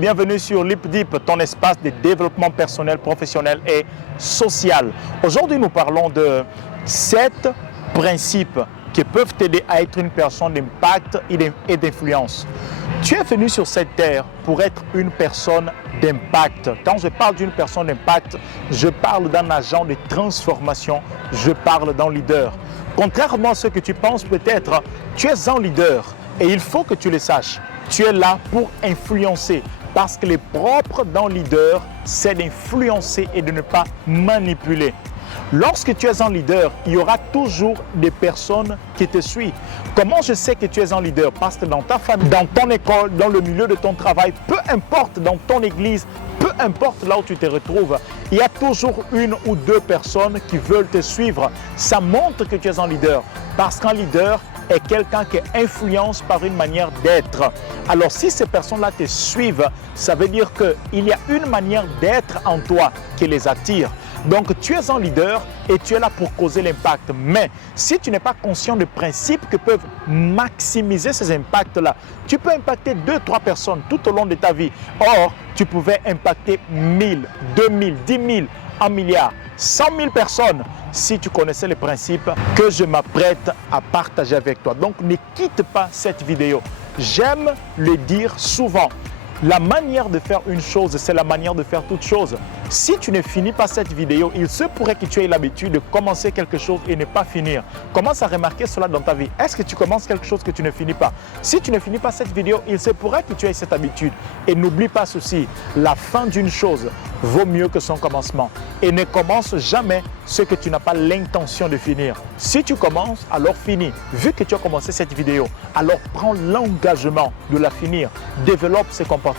bienvenue sur LeapDeep, ton espace de développement personnel, professionnel et social. Aujourd'hui, nous parlons de 7 principes qui peuvent t'aider à être une personne d'impact et d'influence. Tu es venu sur cette terre pour être une personne d'impact. Quand je parle d'une personne d'impact, je parle d'un agent de transformation, je parle d'un leader. Contrairement à ce que tu penses peut-être, tu es un leader et il faut que tu le saches. Tu es là pour influencer parce que le propre d'un leader, c'est d'influencer et de ne pas manipuler. Lorsque tu es un leader, il y aura toujours des personnes qui te suivent. Comment je sais que tu es un leader? Parce que dans ta famille, dans ton école, dans le milieu de ton travail, peu importe dans ton église, peu importe là où tu te retrouves, il y a toujours une ou deux personnes qui veulent te suivre. Ça montre que tu es un leader. Parce qu'un leader est quelqu'un qui influence par une manière d'être. Alors si ces personnes-là te suivent, ça veut dire qu'il y a une manière d'être en toi qui les attire. Donc tu es un leader et tu es là pour causer l'impact. Mais si tu n'es pas conscient des principes qui peuvent maximiser ces impacts-là, tu peux impacter 2-3 personnes tout au long de ta vie. Or, tu pouvais impacter 1000, 2000, 10 000, 1 milliard, 100 000 personnes si tu connaissais les principes que je m'apprête à partager avec toi. Donc ne quitte pas cette vidéo. J'aime le dire souvent. La manière de faire une chose, c'est la manière de faire toute chose. Si tu ne finis pas cette vidéo, il se pourrait que tu aies l'habitude de commencer quelque chose et ne pas finir. Commence à remarquer cela dans ta vie. Est-ce que tu commences quelque chose que tu ne finis pas? Si tu ne finis pas cette vidéo, il se pourrait que tu aies cette habitude. Et n'oublie pas ceci, la fin d'une chose vaut mieux que son commencement. Et ne commence jamais ce que tu n'as pas l'intention de finir. Si tu commences, alors finis. Vu que tu as commencé cette vidéo, alors prends l'engagement de la finir. Développe ce comportement.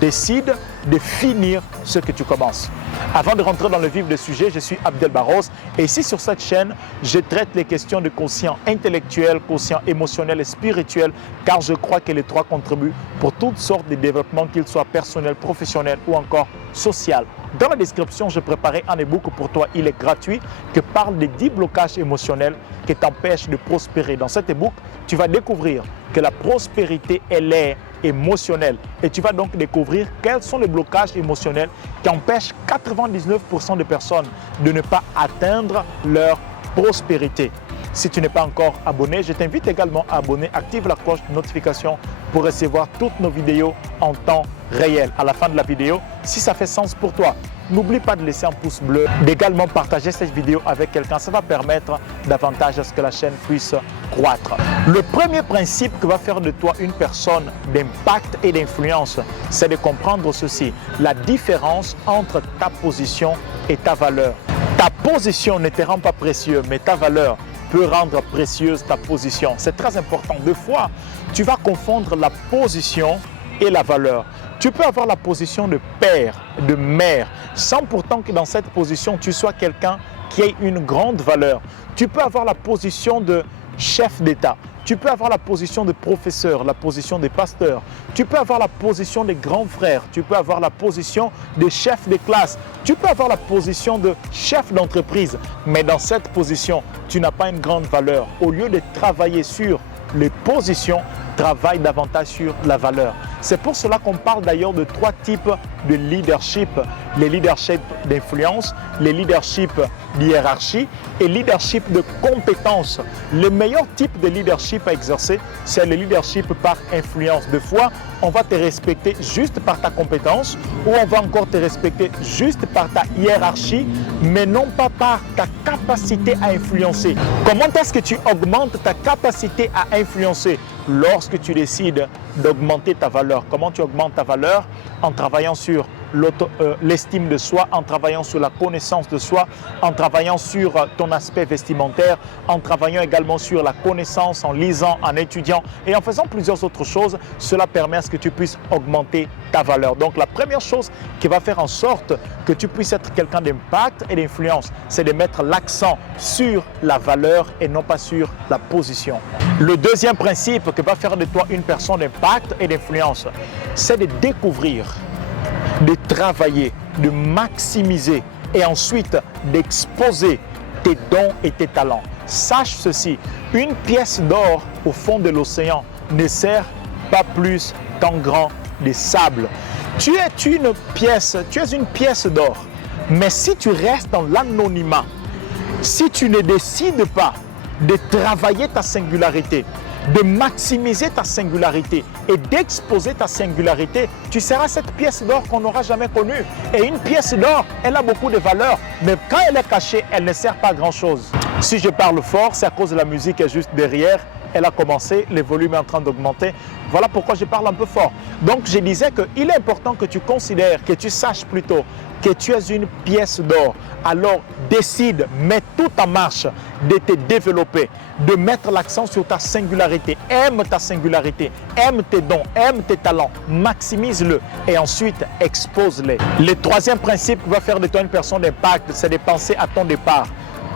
Décide de finir ce que tu commences. Avant de rentrer dans le vif du sujet, je suis Abdel Barros et ici sur cette chaîne, je traite les questions de quotient intellectuel, quotient émotionnel et spirituel car je crois que les trois contribuent pour toutes sortes de développements, qu'ils soient personnels, professionnels ou encore social. Dans la description, je préparais un e-book pour toi, il est gratuit, qui parle des 10 blocages émotionnels qui t'empêchent de prospérer. Dans cet e-book, tu vas découvrir que la prospérité, elle est émotionnelle. Et tu vas donc découvrir quels sont les blocages émotionnels qui empêchent 99% des personnes de ne pas atteindre leur prospérité. Si tu n'es pas encore abonné, je t'invite également à abonner, active la cloche de notification pour recevoir toutes nos vidéos en temps réel. À la fin de la vidéo, si ça fait sens pour toi, n'oublie pas de laisser un pouce bleu, d'également partager cette vidéo avec quelqu'un. Ça va permettre davantage à ce que la chaîne puisse croître. Le premier principe qui va faire de toi une personne d'impact et d'influence, c'est de comprendre ceci, la différence entre ta position et ta valeur. Ta position ne te rend pas précieux, mais ta valeur peut rendre précieuse ta position. C'est très important. Des fois, tu vas confondre la position et la valeur. Tu peux avoir la position de père, de mère, sans pourtant que dans cette position, tu sois quelqu'un qui ait une grande valeur. Tu peux avoir la position de chef d'État. Tu peux avoir la position de professeur, la position de pasteur. Tu peux avoir la position de grand frère. Tu peux avoir la position de chef de classe. Tu peux avoir la position de chef d'entreprise. Mais dans cette position, tu n'as pas une grande valeur. Au lieu de travailler sur les positions, travaille davantage sur la valeur. C'est pour cela qu'on parle d'ailleurs de 3 types de leadership. Les leaderships d'influence, les leaderships d'hiérarchie et leadership de compétence. Le meilleur type de leadership à exercer, c'est le leadership par influence. Des fois, on va te respecter juste par ta compétence ou on va encore te respecter juste par ta hiérarchie, mais non pas par ta capacité à influencer. Comment est-ce que tu augmentes ta capacité à influencer? Lorsque tu décides d'augmenter ta valeur. Comment tu augmentes ta valeur? En travaillant sur l'estime de soi, en travaillant sur la connaissance de soi, en travaillant sur ton aspect vestimentaire, en travaillant également sur la connaissance, en lisant, en étudiant et en faisant plusieurs autres choses. Cela permet à ce que tu puisses augmenter ta valeur. Donc la première chose qui va faire en sorte que tu puisses être quelqu'un d'impact et d'influence, c'est de mettre l'accent sur la valeur et non pas sur la position. Le deuxième principe qui va faire de toi une personne d'impact et d'influence, c'est de découvrir, de travailler, de maximiser et ensuite d'exposer tes dons et tes talents. Sache ceci, une pièce d'or au fond de l'océan ne sert pas plus qu'un grain de sable. Tu es une pièce d'or. Mais si tu restes dans l'anonymat, si tu ne décides pas de travailler ta singularité, de maximiser ta singularité et d'exposer ta singularité, tu seras cette pièce d'or qu'on n'aura jamais connue. Et une pièce d'or, elle a beaucoup de valeur, mais quand elle est cachée, elle ne sert pas à grand-chose. Si je parle fort, c'est à cause de la musique qui est juste derrière. Elle a commencé, le volume est en train d'augmenter. Voilà pourquoi je parle un peu fort. Donc je disais qu'il est important que tu considères, que tu saches plutôt que tu es une pièce d'or. Alors décide, mets tout en marche de te développer, de mettre l'accent sur ta singularité. Aime ta singularité, aime tes dons, aime tes talents, maximise-le et ensuite expose-les. Le troisième principe qui va faire de toi une personne d'impact, c'est de penser à ton départ.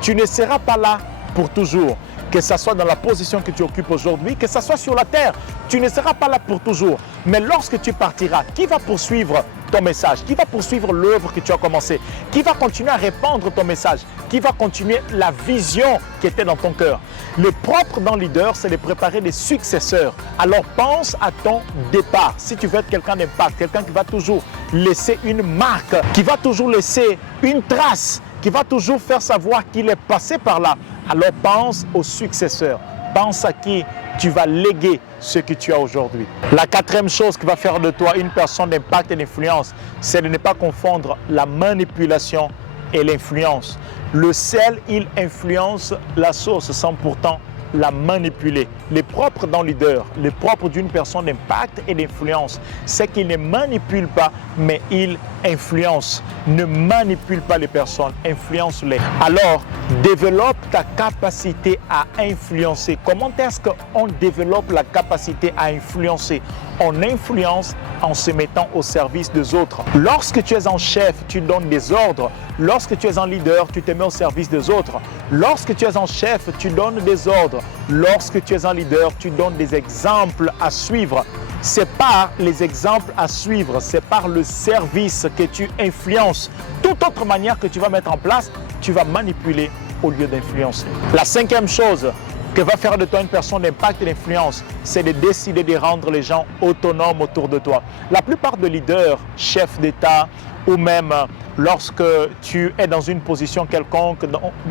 Tu ne seras pas là pour toujours. Que ce soit dans la position que tu occupes aujourd'hui, que ce soit sur la terre, tu ne seras pas là pour toujours. Mais lorsque tu partiras, qui va poursuivre ton message? Qui va poursuivre l'œuvre que tu as commencée? Qui va continuer à répandre ton message? Qui va continuer la vision qui était dans ton cœur? Le propre d'un leader, c'est de préparer des successeurs. Alors pense à ton départ. Si tu veux être quelqu'un d'impact, quelqu'un qui va toujours laisser une marque, qui va toujours laisser une trace, qui va toujours faire savoir qu'il est passé par là, alors pense aux successeurs. Pense à qui tu vas léguer ce que tu as aujourd'hui. La quatrième chose qui va faire de toi une personne d'impact et d'influence, c'est de ne pas confondre la manipulation et l'influence. Le sel, il influence la sauce sans pourtant la manipuler. Le propre d'un leader, le propre d'une personne d'impact et d'influence, c'est qu'il ne manipule pas, mais il influence. Ne manipule pas les personnes, influence-les. Alors, développe ta capacité à influencer. Comment est-ce qu'on développe la capacité à influencer? On influence en se mettant au service des autres. Lorsque tu es un chef, tu donnes des ordres. Lorsque tu es un leader, tu te mets au service des autres. Lorsque tu es un chef, tu donnes des ordres. Lorsque tu es un leader, tu donnes des exemples à suivre. C'est par les exemples à suivre, c'est par le service que tu influences. Toute autre manière que tu vas mettre en place, tu vas manipuler au lieu d'influencer. La cinquième chose que va faire de toi une personne d'impact et d'influence, c'est de décider de rendre les gens autonomes autour de toi. La plupart des leaders, chefs d'État ou même lorsque tu es dans une position quelconque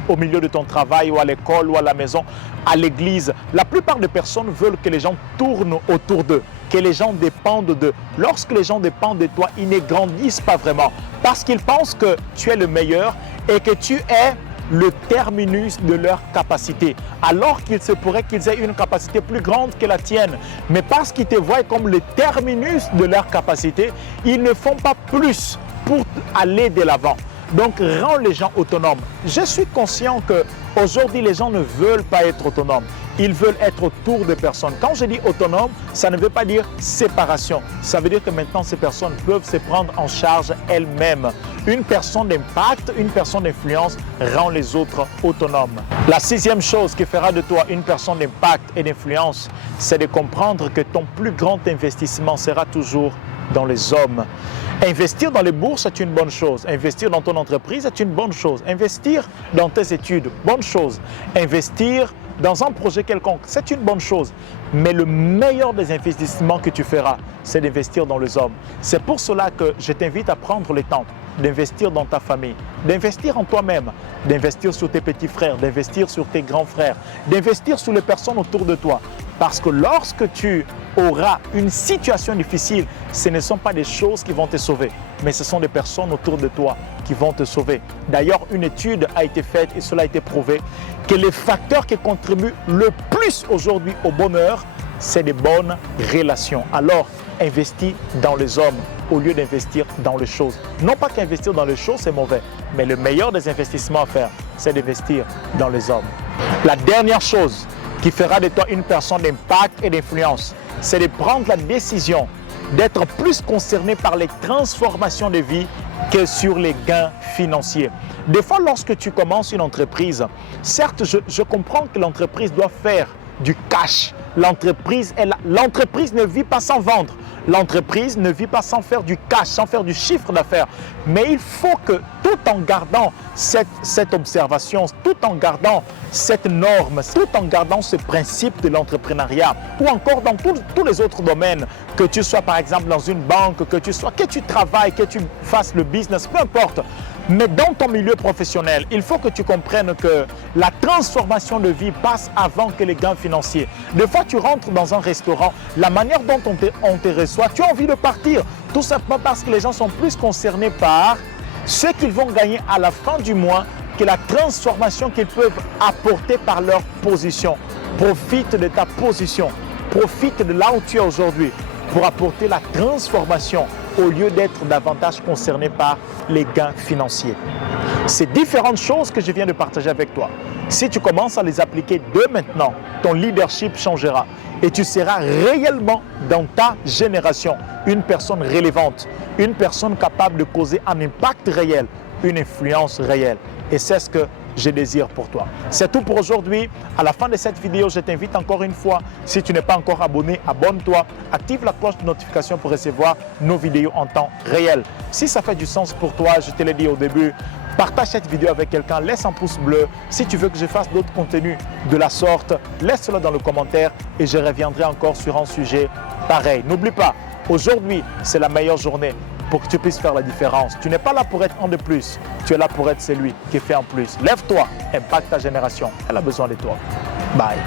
au milieu de ton travail ou à l'école ou à la maison, à l'église, la plupart des personnes veulent que les gens tournent autour d'eux, que les gens dépendent d'eux. Lorsque les gens dépendent de toi, ils ne grandissent pas vraiment parce qu'ils pensent que tu es le meilleur et que tu es le terminus de leur capacité, alors qu'il se pourrait qu'ils aient une capacité plus grande que la tienne. Mais parce qu'ils te voient comme le terminus de leur capacité, ils ne font pas plus pour aller de l'avant. Donc, rends les gens autonomes. Je suis conscient qu'aujourd'hui, les gens ne veulent pas être autonomes. Ils veulent être autour de personnes. Quand je dis autonome, ça ne veut pas dire séparation. Ça veut dire que maintenant, ces personnes peuvent se prendre en charge elles-mêmes. Une personne d'impact, une personne d'influence rend les autres autonomes. La sixième chose qui fera de toi une personne d'impact et d'influence, c'est de comprendre que ton plus grand investissement sera toujours dans les hommes. Investir dans les bourses est une bonne chose. Investir dans ton entreprise est une bonne chose. Investir dans tes études, bonne chose. Investir dans un projet quelconque, c'est une bonne chose. Mais le meilleur des investissements que tu feras, c'est d'investir dans les hommes. C'est pour cela que je t'invite à prendre le temps d'investir dans ta famille, d'investir en toi-même, d'investir sur tes petits frères, d'investir sur tes grands frères, d'investir sur les personnes autour de toi. Parce que lorsque tu auras une situation difficile, ce ne sont pas des choses qui vont te sauver, mais ce sont des personnes autour de toi qui vont te sauver. D'ailleurs, une étude a été faite et cela a été prouvé que les facteurs qui contribuent le plus aujourd'hui au bonheur, c'est des bonnes relations. Alors, investis dans les hommes au lieu d'investir dans les choses. Non pas qu'investir dans les choses, c'est mauvais, mais le meilleur des investissements à faire, c'est d'investir dans les hommes. La dernière chose qui fera de toi une personne d'impact et d'influence, c'est de prendre la décision d'être plus concerné par les transformations de vie que sur les gains financiers. Des fois, lorsque tu commences une entreprise, certes, je comprends que l'entreprise doit faire du cash, l'entreprise ne vit pas sans vendre. L'entreprise ne vit pas sans faire du cash, sans faire du chiffre d'affaires. Mais il faut que, tout en gardant cette observation, tout en gardant cette norme, tout en gardant ce principe de l'entrepreneuriat, ou encore dans tous les autres domaines, que tu sois par exemple dans une banque, que tu travailles, que tu fasses le business, peu importe. Mais dans ton milieu professionnel, il faut que tu comprennes que la transformation de vie passe avant que les gains financiers. Des fois, tu rentres dans un restaurant, la manière dont on te reçoit, tu as envie de partir, tout simplement parce que les gens sont plus concernés par ce qu'ils vont gagner à la fin du mois que la transformation qu'ils peuvent apporter par leur position. Profite de ta position, profite de là où tu es aujourd'hui pour apporter la transformation au lieu d'être davantage concerné par les gains financiers. Ces différentes choses que je viens de partager avec toi, si tu commences à les appliquer dès maintenant, ton leadership changera et tu seras réellement dans ta génération une personne relevante, une personne capable de causer un impact réel, une influence réelle. Et c'est ce que je désire pour toi. C'est tout pour aujourd'hui. À la fin de cette vidéo, je t'invite encore une fois, si tu n'es pas encore abonné, abonne-toi, active la cloche de notification pour recevoir nos vidéos en temps réel. Si ça fait du sens pour toi, je te l'ai dit au début, partage cette vidéo avec quelqu'un, laisse un pouce bleu. Si tu veux que je fasse d'autres contenus de la sorte, laisse-le dans le commentaire et je reviendrai encore sur un sujet pareil. N'oublie pas, aujourd'hui, c'est la meilleure journée pour que tu puisses faire la différence. Tu n'es pas là pour être un de plus, tu es là pour être celui qui fait en plus. Lève-toi, impacte ta génération, elle a besoin de toi. Bye.